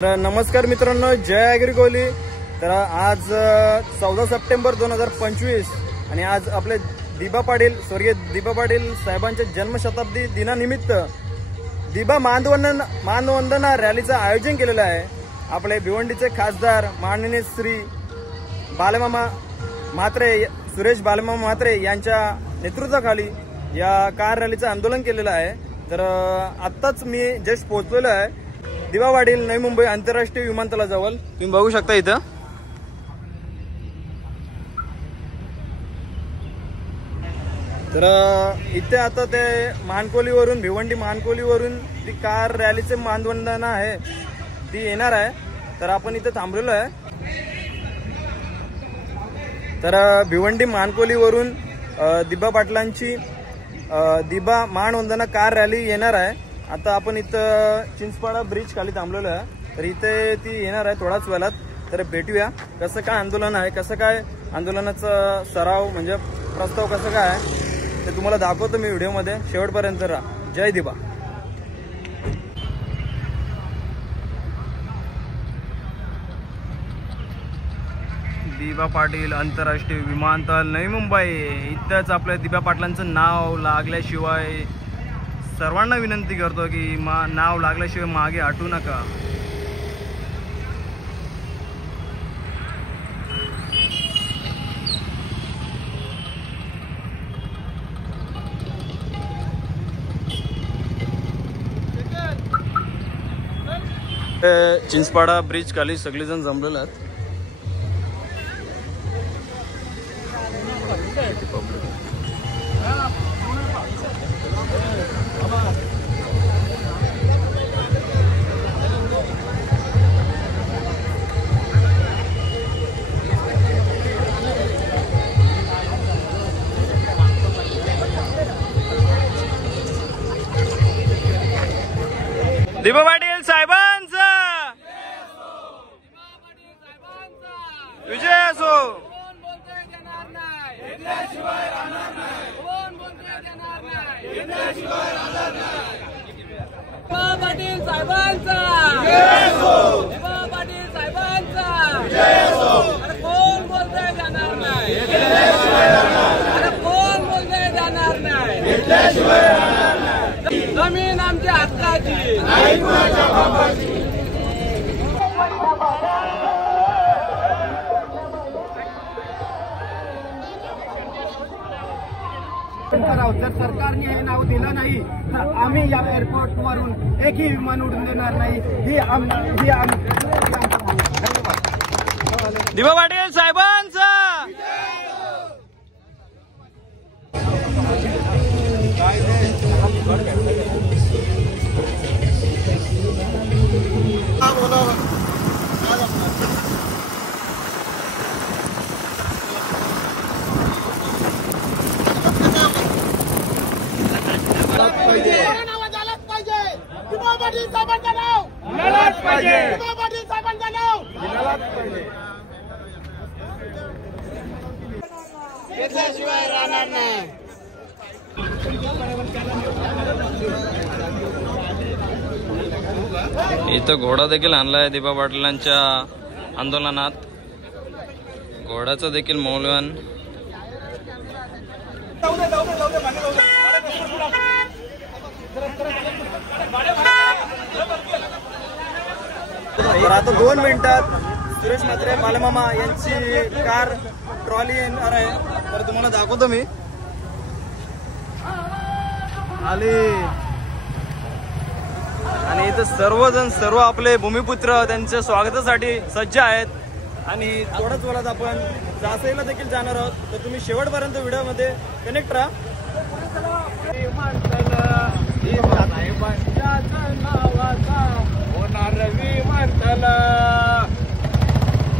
नमस्कार मित्रांनो, जय ॲग्री. तर आज 14 सप्टेंबर 2025 आणि आज आपले स्वर्गीय दिबा पाटील साहेबांच्या जन्मशताब्दी दिनानिमित्त दिबा मानवंदना रॅलीचं आयोजन केलेलं आहे. आपले भिवंडीचे खासदार माननीय श्री बालेमामा म्हात्रे, सुरेश बालेमामा म्हात्रे यांच्या नेतृत्वाखाली या कार रॅलीचं आंदोलन केलेलं आहे. तर आत्ताच मी जस्ट पोहोचलेलो आहे दिबा पाटील नवी मुंबई आंतरराष्ट्रीय विमानतळाजवळ. तुम्ही बघू शकता इथं. तर इथे आता ते मानकोलीवरून, भिवंडी मानकोलीवरून ती कार रॅलीचे मानवंदना आहे ती येणार आहे. तर आपण इथे थांबलेलो आहे. तर भिवंडी मानकोलीवरून दिबा पाटलांची दिबा मानवंदना कार रॅली येणार आहे. आता आपण इथं चिंचपाडा ब्रिज खाली थांबलेलो आहे. तर इथे ती येणार आहे थोड्याच वेळात. तर भेटूया कसं काय आंदोलन आहे, कसं काय आंदोलनाचा सराव म्हणजे प्रस्ताव कसं काय आहे ते तुम्हाला दाखवतो मी व्हिडिओमध्ये. शेवटपर्यंत राहा. जय दिबा. दिबा पाटील आंतरराष्ट्रीय विमानतळ नवी मुंबई. इथंच आपल्या दिबा पाटलांचं नाव लागल्याशिवाय सर्वांना विनंती करतो की नाव लागल्याशिवाय मागे हटू नका. चिंचपाडा ब्रिज खाली सगळेजण जमलेले आहेत. दिबा पाटील साहेबांचा विजय असो. दिबा पाटील साहेबांचा, दिबा पाटील साहेबांचा. अरे कोण बोलतोय जाणार नाही, अरे कोण बोलतोय जाणार नाही. जमीन आमच्या हक्काची, जर सरकारने हे नाव दिलं नाही तर आम्ही या एअरपोर्ट वरून एकही विमान उडून देणार नाही. दिबा पाटील साहेबांचा. दिबा पाटील साहेबांचं नाव दिलाच पाहिजे. दिबा पाटील साहेबांचं नाव दिलाच पाहिजे. घेतल्याशिवाय राहणार नाही. इथं घोडा देखील आणलाय दिबा पाटलांच्या आंदोलनात. घोड्याचं देखील मौल्यवान. तर आता 2 मिनिटात सुरेश म्हात्रे बालेमामा यांची कार ट्रॉली येणार आहे. तर तुम्हाला दाखवतो मी. आले आणि इथं सर्व आपले भूमिपुत्र त्यांच्या स्वागतासाठी सज्ज आहेत. आणि थोड्याच वेळात आपण जासईला देखील जाणार आहोत. तर तुम्ही शेवटपर्यंत व्हिडिओमध्ये कनेक्ट राहा.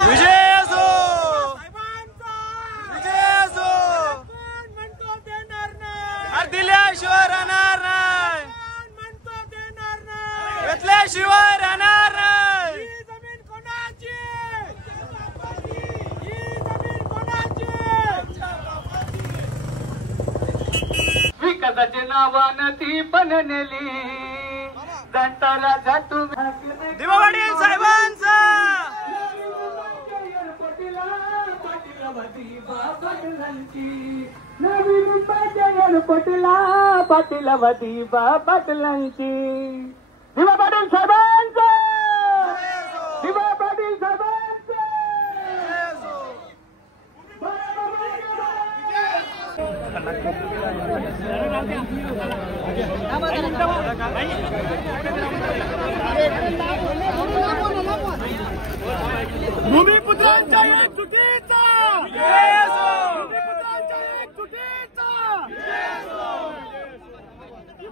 विजय असो, विजय असो. दिल्याशिवाय राहणार नाही, घेतल्याशिवाय राहणार नाही. जमीन कोणाची, ही जमीन कोणाची. विकासाच्या नावानं ती पण नेली, दिबा पाटील साहेबांचा नवी मुंबईच्या एअरपोर्टला पाटील दिबा पाटलांची दिबा पाटील साहेबांचा दिबा पाटील साहेबांचा भूमिपुत्रांच्या एक चुकीचा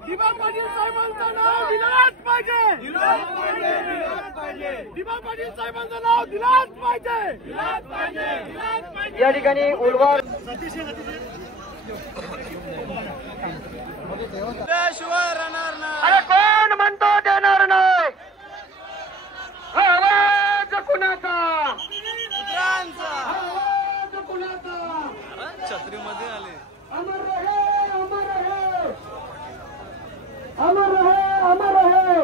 दिबा पाटील साहेबांचं नाव दिलंच पाहिजे दिबा पाटील साहेबांचं नाव दिलंच पाहिजे या ठिकाणी उलवार शिवाय राहणार नाही. अरे कोण म्हणतो देणार नाही आवाज कुणाचा पुत्रांचा आवाज कुणाचा छत्रीमध्ये आले. अमर रहे अमर रहे अमर रहे अमर रहे.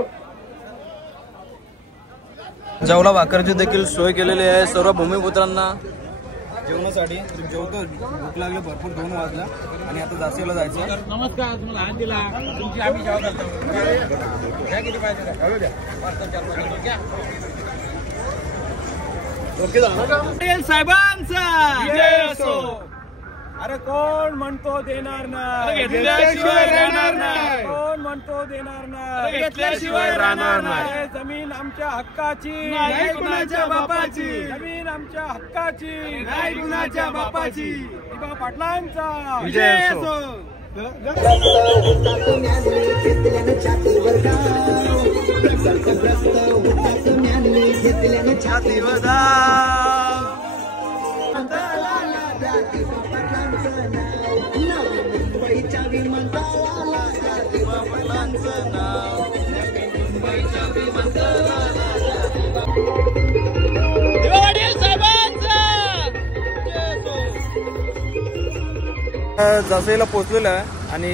जेवला भाकरची देखील सोय केलेली आहे सर्व भूमिपुत्रांना जेवणासाठी. जेवतो, भूक लागली भरपूर, 2 वाजला आणि आता जासीला जायचं. नमस्कार, तुम्हाला हात दिला तुमची आम्ही जेव्हा करतो किती पाहिजे पाटील साहेबांचा अरे कोण म्हणतो देणार नाही घेतल्याशिवाय राहणार नाही. कोण म्हणतो देणार नाही घेतल्याशिवाय राहणार नाही. हे जमीन आमच्या हक्काची नाही कुणाच्या बापाची. जमीन आमच्या हक्काची नाही कुणाच्या बापाची. दिबा पाटलांचा विजय असो. जासेला पोहोचलेलं आहे आणि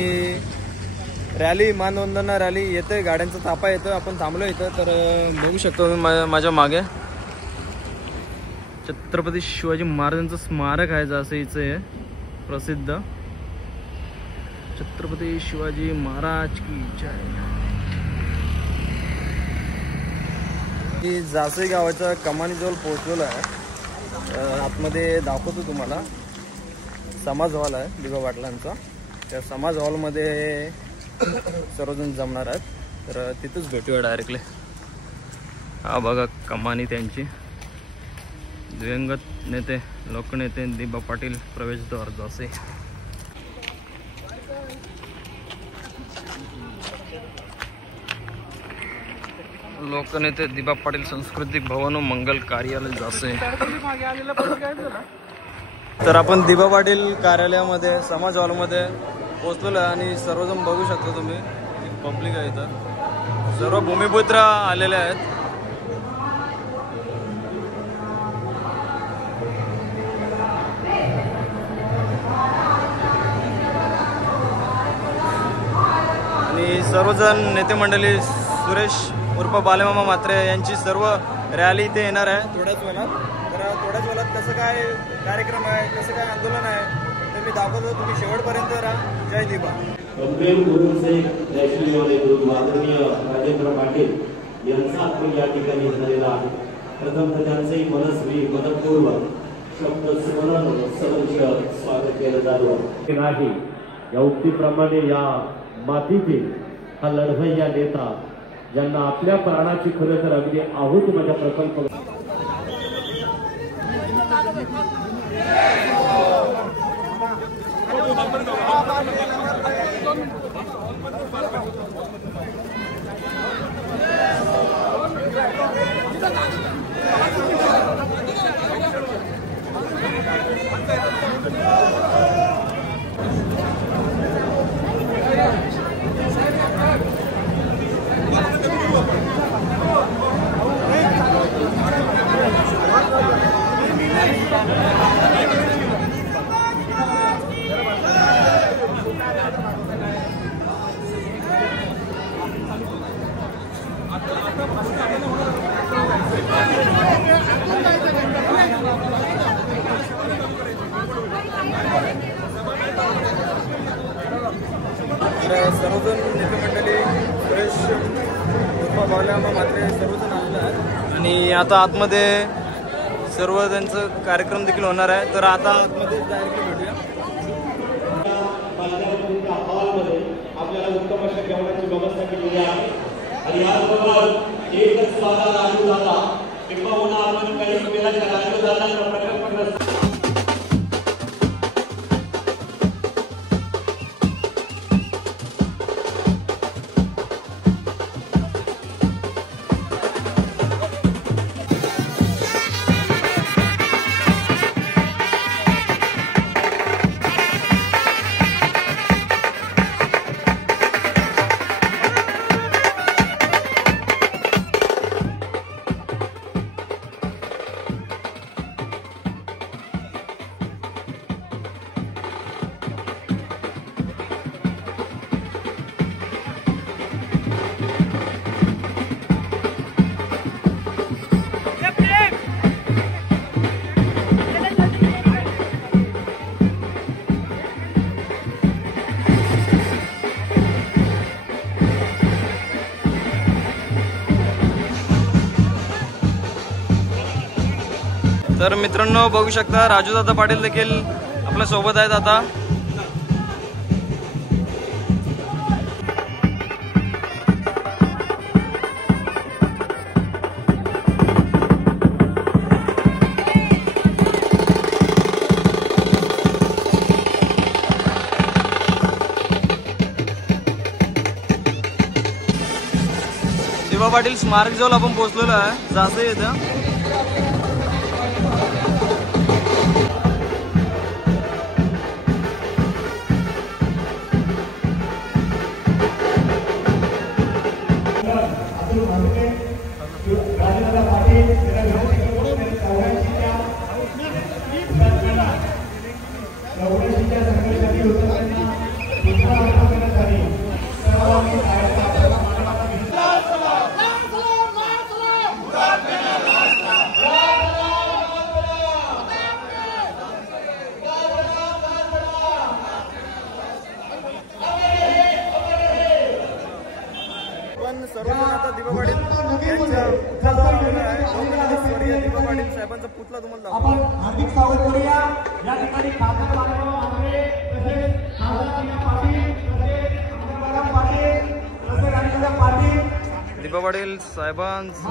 रॅली मानवंदना रॅली येते, गाड्यांचा तापा येतो. आपण थांबलो इथं तर बघू शकतो माझ्या मागे छत्रपती शिवाजी महाराजांचं स्मारक आहे जासेचं हे प्रसिद्ध. छत्रपती शिवाजी महाराज की जय. जासे गावाच्या कमानीजवळ पोहोचलेलो आहे. आतमध्ये दाखवतो तुम्हाला. समाज हॉल आहे दिबा पाटलांचा. त्या समाज हॉलमध्ये सर्वजण जमणार आहेत, तर तिथंच भेटूया डायरेक्टली. हा बघा कमानी त्यांची. दिवंगत नेते लोकनेते दिबा पाटील प्रवेशद्वार जासे. लोकनेते दिबा पाटील सांस्कृतिक भवन व मंगल कार्यालय जासे. तर आपण दिबा पाटील कार्यालयामध्ये समाज हॉलमध्ये पोहोचलेलो आहे आणि सर्वजण बघू शकता तुम्ही पब्लिक आहे इथं. सर्व भूमिपुत्र आलेले आहेत. आणि सर्वजण नेते मंडळी सुरेश उर्फ बालेमामा म्हात्रे यांची सर्व रॅली इथे येणार आहे थोड्याच वेळात. तर थोड्याच वेळात कसं काय कार्यक्रम आहे, कसं काय आंदोलन आहे ते मी दाखवतो. तुम्ही शेवटपर्यंत राहा. जय दिबा. प्रेम गुरुचे जयश्रीवाले गुरु माननीय राजेंद्र पाटील यांचा आपण या ठिकाणी झालेला आहे. प्रथम त्यांचे मनस्वी मनपूर्वक शब्द स्मरण सहर्ष स्वागत केलं जातं नाही. या उक्तीप्रमाणे या मातीतील हा लढवय्या नेता ज्यांना आपल्या प्राणाची खरं तर अगदी आहुत माझ्या प्रकल्प आणि आता आतमध्ये सर्व त्यांचं कार्यक्रम देखील होणार आहे. तर आता आतमध्ये डायरेक्टली भेटूया. हॉलमध्ये आपल्याला उत्तम अशा जेवणाची व्यवस्था केलेली आहे आणि याचबरोबर एकच स्वादा राजू दादा किंबहुना आपण काही केला त्या राजू दादांचा प्रकल्प. तर मित्रांनो बघू शकता राजूदादा पाटील देखील आपल्या सोबत आहेत आता. दिबा पाटील स्मारक जवळ आपण पोहोचलेलो आहे. जायचं येतं. सर्वजण आता दिबा पाटील यांच्या पुतळ्याजवळ आलेलो आहे. स्वर्गीय दिबा पाटील साहेबांचा पुतळा तुम्हाला आपण हार्दिक स्वागत करूया. या ठिकाणी खासदार बाळासाहेब आंबेडकर तसेच खासदार दिबा पाटील तसेच आमदार पाटील तसेच राजेंद्र पाटील दिबा पाटील साहेबांचं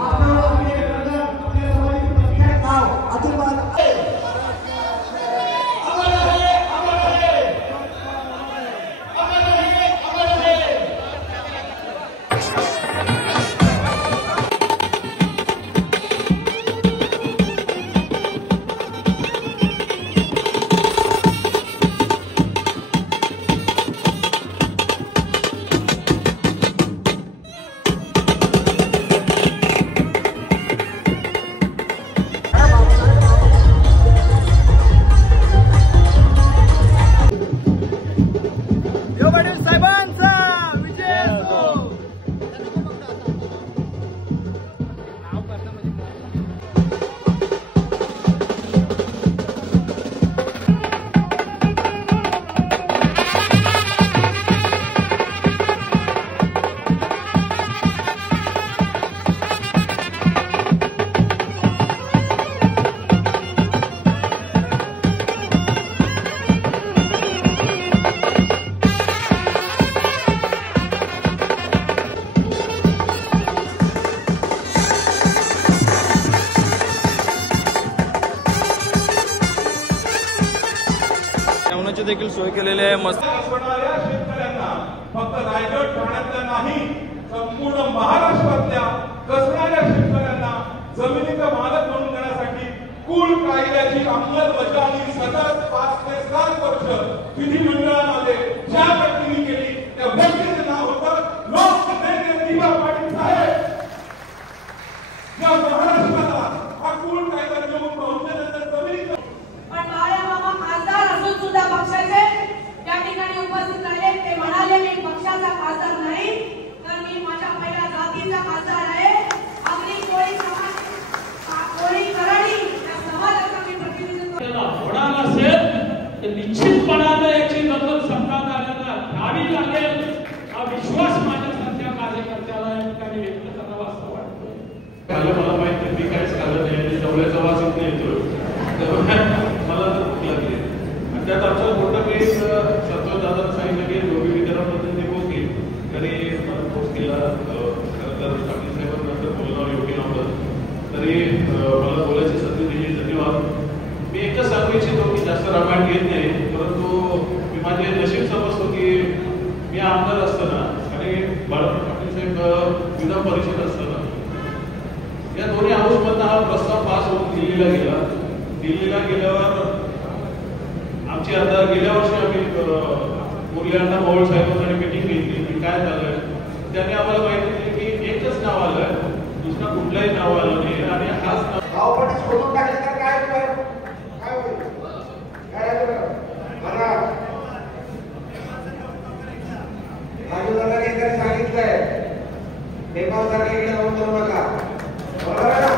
देखील सोय केलेली आहे. मस्त फक्त रायगड ठाण्यातल्या नाही संपूर्ण महाराष्ट्रातल्या कसणाऱ्या शेतकऱ्यांना जमिनीचा मालक म्हणून देण्यासाठी कुल कायद्याची अंमलबजावणी सतत 5 ते 7 वर्ष विधिमंडळामध्ये ज्या व्यक्तीने केली त्या व्यक्तीचे नाव होतं लोकनेते दिबा पाटील साहेब. या महाराष्ट्राला हा कुल कायदा घेऊन पोहोचल्यानंतर जमिनीचा पण बाळामामा खासदार असून सुद्धा पक्षाचे त्या ठिकाणी उपस्थित राहिले. ते म्हणाले मी पक्षाचा खासदार नाही तर मी माझ्या पहिल्या जातीचा खासदार आहे. आगरी कोळी समाज कोळी कराडी या समाजाचा मी प्रतिनिधित्व होणार असेल तर निश्चितपणाने याची दखल सरकारला घ्यावी लागेल. केला. खरं तर पाटील साहेबांनंतर बोलणं योग्य नव्हतं, तरी मला बोलायची संधी दिली, धन्यवाद. मी एकच सांगू इच्छितो की जास्त रामायण घेत नाही, परंतु मी माझे नशीब समजतो की मी आमदार असताना आणि बाळासाहेब पाटील साहेब विधान परिषद असताना या दोन्ही हाऊसमधनं हा प्रस्ताव पास होऊन दिल्लीला गेला. दिल्लीला गेल्यावर आमची आता गेल्या वर्षी आम्ही मुरलीअण्णा मोहोळ साहेबांकडे मीटिंग घेतली की काय झालंय. त्यांनी आम्हाला माहिती दिली की एकच नाव आलंय, दुसरा कुठलंही नाव आलं नाही आणि हाच गावपट्टी शोधून टाकले तर काय होईल? काय होईल? काय मला राजूदादा काहीतरी सांगितलंय, नेपाळ सारख्या इकडे जाऊन करू नका. बरोबर आहे ना?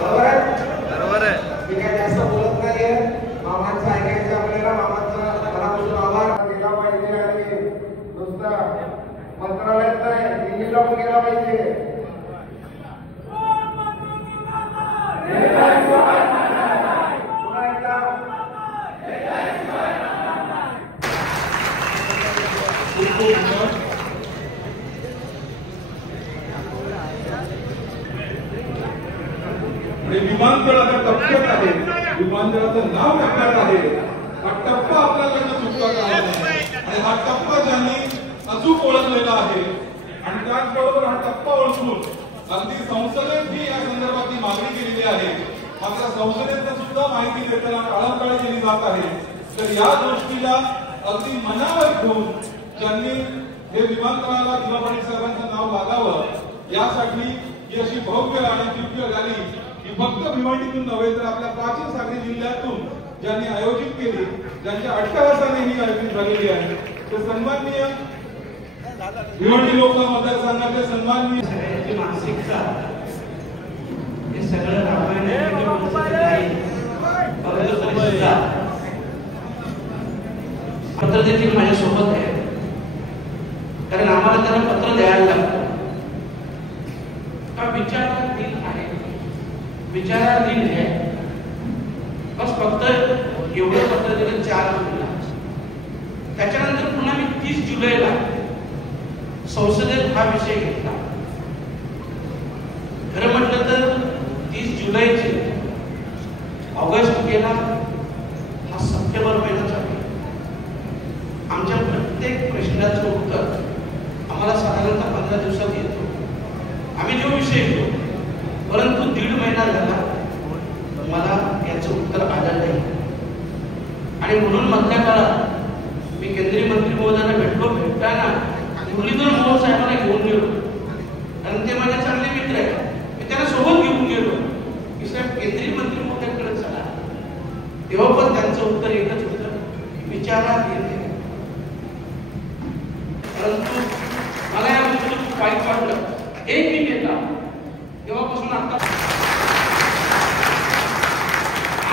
बरोबर आहे? बरोबर आहे. मी काय जास्त बोलत नाहीये. मामांचं ऐकायचं आपल्याला, मामांचा मनापासून आभार केला पाहिजे आणि नुसतं मंत्रालयात नाही, दिल्लीला पण गेला पाहिजे. विमानतळाच्या टप्प्यात आहे, विमानतळाचं नाव टप्प्यात आहे. हा टप्पा आपल्याकडनं चुकला नाही आणि हा टप्पा ज्यांनी अचूक ओळखलेला आहे आणि त्याचबरोबर हा टप्पा ओळखून अगदी संसदेतही या संदर्भातली मागणी केलेली आहे. मात्र संसदेत सुद्धा माहिती देताना टाळाटाळ केली जात आहे. तर या गोष्टीला अगदी मनावर घेऊन ज्यांनी हे विमानतळाला दिवा पाटील साहेबांचं नाव लागावं यासाठी ही अशी भव्य आणि दिव्य रॅली ही फक्त भिवंडीतून नव्हे तर आपल्या प्राचीन सांगली जिल्ह्यातून ज्यांनी आयोजित केली, ज्यांच्या अट्टहासाने ही आयोजित झालेली आहे, ते सन्माननीय भिवंडी लोकसभा मतदारसंघाचे सन्माननीय मानसिकता हे सगळं पत्र देखील माझ्यासोबत आहे, कारण आम्हाला त्यांना पत्र द्यायला लागतं. का विचाराधीन आहे, विचाराधीन आहे. बस फक्त एवढं पत्र दिलं 4 जुलैला. त्याच्यानंतर पुन्हा मी 30 जुलैला संसदेत हा विषय घेतला. खरं म्हटलं तर 30 जुलैचे ऑगस्ट गेला, हा सप्टेंबर महिना चालू. आमच्या प्रत्येक प्रश्नाचं उत्तर आम्हाला साधारणतः 15 दिवसात येतो. आम्ही जो विषय घेतो, परंतु 1.5 महिना झाला मला याचं उत्तर आलं नाही. आणि म्हणून मधल्या काळात मी केंद्रीय मंत्री महोदयांना भेटताना मुरलीधर मोहोळ साहेबांना घेऊन गेलो, कारण ते माझे चांगले मित्र आहेत. मी त्यांना सोबत घेऊन गेलो की साहेब केंद्रीय मंत्री महोदयांकडे चला. तेव्हा पण त्यांचं उत्तर एकच होतं, विचारात येते. परंतु मला या गोष्टीला खूप वाईट वाटलं. एक मी घेतला तेव्हापासून आता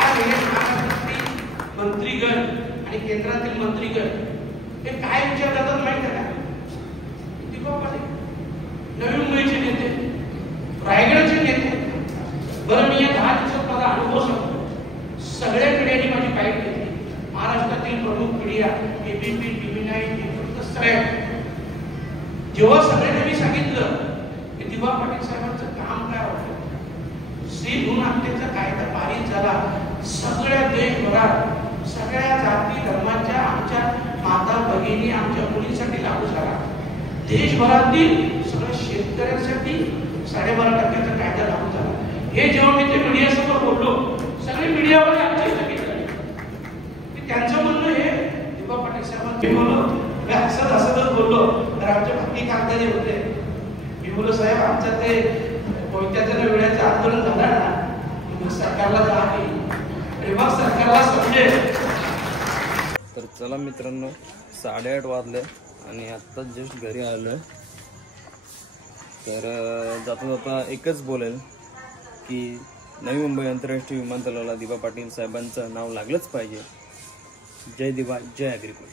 आज हे महाराष्ट्रातील मंत्रीगण आणि केंद्रातील मंत्रीगण हे काय विचार करतात माहिती आहे का? दिबा पाटील नवी मुंबईचे नेते, रायगडचे नेते. बरं, मी या 10 दिवसात माझा अनुभव सांगतो. सगळ्या पिढ्यांनी माझी बाईट घेतली. महाराष्ट्रातील प्रमुख पिढ्या एबीपी, टीव्ही9, सगळ्या. जेव्हा सगळ्यांनी मी सांगितलं की दिबा पाटील साहेबांचं काम काय होतं, श्री भूम हत्येचा कायदा पारित झाला. सगळ्या देशभरात सगळ्या जाती धर्माच्या आमच्या माता भगिनी आमच्या मुलींसाठी लागू झाला. देशभरातील सगळ्या शेतकऱ्यांसाठी 12.5% कायदा लागू झाला. हे जेव्हा मी ते मीडियासमोर बोललो, सगळे मीडियावर आमच्या सांगितलं की त्यांचं म्हणणं हे दिबा पाटील साहेबांनी बोललो. मी हसतच बोललो, तर आमच्या बाकी कागदारी होते. मी बोललो साहेब, आमच्या ते कोयत्याच्या वेळेचं आंदोलन झालं ना, सरकारला जाग येईल, मग सरकारला समजेल. तर चला मित्रांनो, 8:30 वाजले आणि आत्ताच जस्ट घरी आलोय. तर जाता जाता एकच बोलेल की नवी मुंबई आंतरराष्ट्रीय विमानतळाला दिबा पाटील साहेबांचं नाव लागलंच पाहिजे. जय दिबा, जय अग्रिकोल.